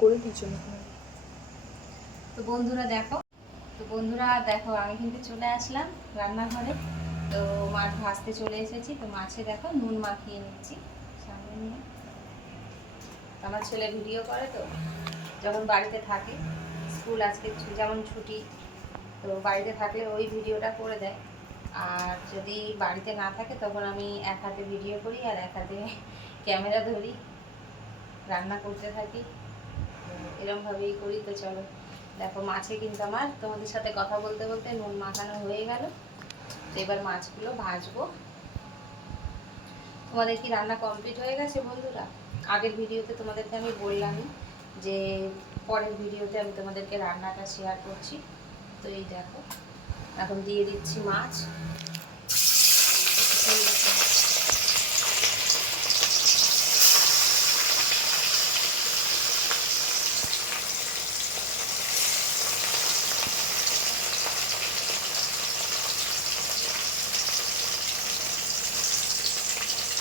করে দিচ্ছ না। তো বন্ধুরা দেখো আমি কিন্তু চলে আসলাম রান্নাঘরে। তো মাছ ভাজতে চলে এসেছি। তো মাছে দেখো নুন মাখিয়ে নিচ্ছি সামনে নিয়ে। আমার ছেলে ভিডিও করে, তো যখন বাড়িতে থাকে, স্কুল আজকে যেমন ছুটি, তো বাড়িতে থাকলে ওই ভিডিওটা করে দেয়। আর যদি বাড়িতে না থাকে তখন আমি এক হাতে ভিডিও করি আর এক হাতে ক্যামেরা ধরি, রান্না করতে থাকি। এরমভাবেই করি। তো চলো দেখো, মাছে কিন্তু আমার তোমাদের সাথে কথা বলতে বলতে নুন মাখানো হয়ে গেল। তো এবার মাছগুলো ভাজবো। তোমাদের কি রান্না কমপ্লিট হয়ে গেছে বন্ধুরা? আগের ভিডিওতে তোমাদেরকে আমি বললামই যে পরের ভিডিওতে আমি তোমাদেরকে রান্নাটা শেয়ার করছি। তো এই দেখো, এখন দিয়ে দিচ্ছি মাছ।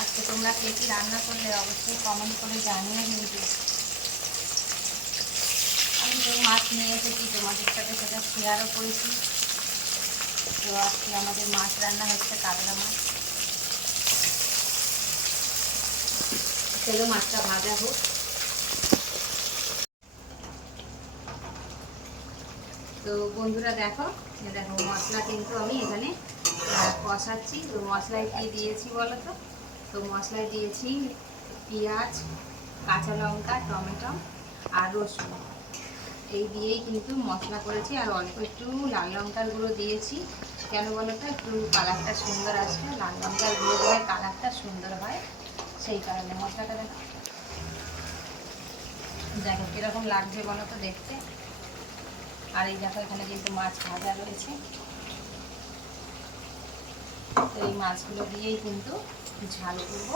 আজকে তোমরা কে কি রান্না করলে অবশ্যই কমেন্ট করে জানিও। কিন্তু আমি তো মাছ নিয়ে এসেছি, তোমাদের সাথে সেটা শেয়ারও করেছি। তো আজকে আমাদের মাছ রান্না হচ্ছে কাতলা মাছ। চলো মাছটা ভাজা হোক। তো বন্ধুরা দেখো মশলা কিন্তু আমি এখানে কষাচ্ছি। তো মশলায় কি দিয়েছি বলো তো? তো মশলায় দিয়েছি পেঁয়াজ, কাঁচা লঙ্কা, টমেটো আর রসুন। এই দিয়েই কিন্তু মশলা করেছি। আর অল্প একটু লাল লঙ্কার গুঁড়ো দিয়েছি। কেন বলো তো? একটু কালারটা সুন্দর আসবে, লাল লঙ্কার গুঁড়ো দিলে কালারটা সুন্দর হয়, সেই কারণে। মশলাটা দেখো কীরকম লাগছে বলো তো দেখতে। আর এই দেখো এখানে কিন্তু মাছ ভাজা রয়েছে। তো এই মাছগুলো দিয়েই কিন্তু ঝাল করবো।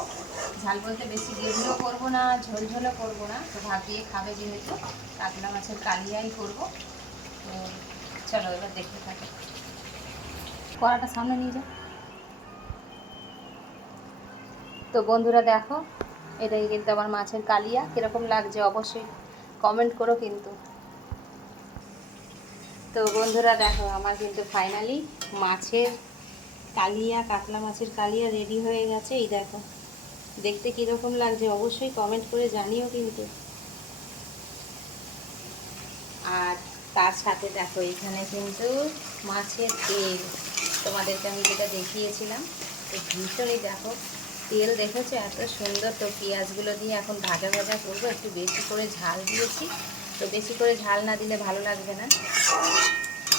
ঝাল বলতে বেশি গ্রেভিও করবো না, ঝোলঝোলও করবো না। তো ভাত দিয়ে খাবে যেহেতু, কাতলা মাছের কালিয়াই করবো। তো চলো এবার দেখতে থাকো। কড়াটা সামনে নিয়ে যাও। তো বন্ধুরা দেখো, এটাই কিন্তু আমার মাছের কালিয়া। কীরকম লাগছে অবশ্যই কমেন্ট করো কিন্তু। তো বন্ধুরা দেখো, আমার কিন্তু ফাইনালি মাছের কালিয়া, কাতলা মাছের কালিয়া রেডি হয়ে গেছে। এই দেখো দেখতে কীরকম লাগছে অবশ্যই কমেন্ট করে জানিও কিন্তু। আর তার সাথে দেখো এখানে কিন্তু মাছের তেল, তোমাদেরকে আমি যেটা দেখিয়েছিলাম, তো ভীষণই দেখো তেল দেখেছো এত সুন্দর। তো পেঁয়াজগুলো দিয়ে এখন ভাজা ভাজা করবো। একটু বেশি করে ঝাল দিয়েছি, তো বেশি করে ঝাল না দিলে ভালো লাগবে না।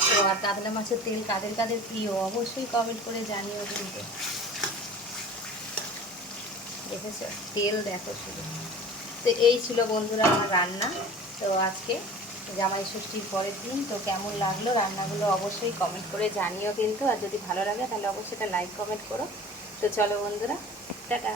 তো আর কাতলা মাছের তেল কাদের কাদের প্রিয় অবশ্যই কমেন্ট করে জানিও কিন্তু। দেখেছো তেল দেখো শুধু। তো এই ছিল বন্ধুরা আমার রান্না। তো আজকে জামাই ষষ্ঠীর পরের দিন। তো কেমন লাগলো রান্নাগুলো অবশ্যই কমেন্ট করে জানিও কিন্তু। আর যদি ভালো লাগে তাহলে অবশ্যই একটা লাইক কমেন্ট করো। তো চলো বন্ধুরা, টাটা।